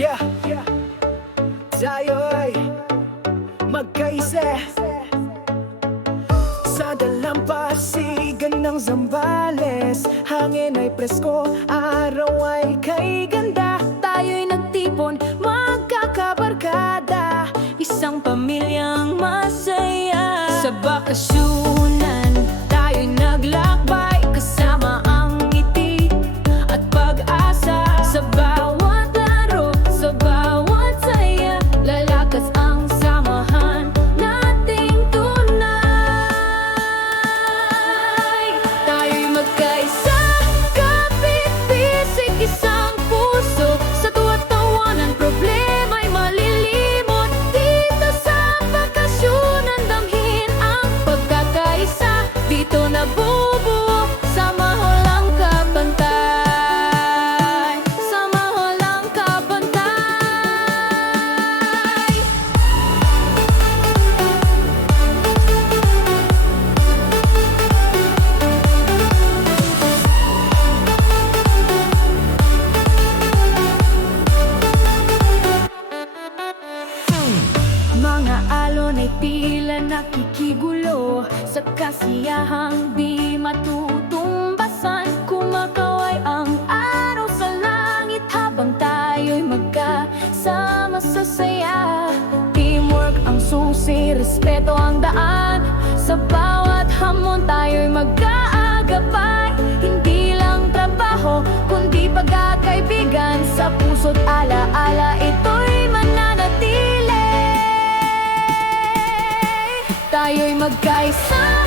Yeah, tayo'y magkaisa sa dalampasigan ng Zambales. Hangin ay presko, araw ay kay ganda. Tayo'y nagtipon, magkakabarkada, isang pamilyang masaya. Sa bakasyunan, tayo'y naglakbay, kasama ang ngiti at pag-asa. Sa bawat laro, sa bawat saya, lalakas ang samahan nating tunay. Tayo'y magkaisa, kapit-bisig, isang puso. Sa tuwa't tawanan, problema'y malilimot. Dito sa bakasyunan, damhin ang pagkakaisa. Dito nabubuo, sama walang kapantay. Sama walang kapantay. Mga alon ay tila nakikigulo sa kasiyahang di matutumbasan. Kumakaway ang araw sa langit habang tayo'y magkasama sa saya. Teamwork ang susi, respeto ang daan. Sa bawat hamon tayo'y magkaagapay. Hindi lang trabaho, kundi pagkakaibigan. Sa puso't alaala, ito'y mananatili. Tayo'y magkaisa.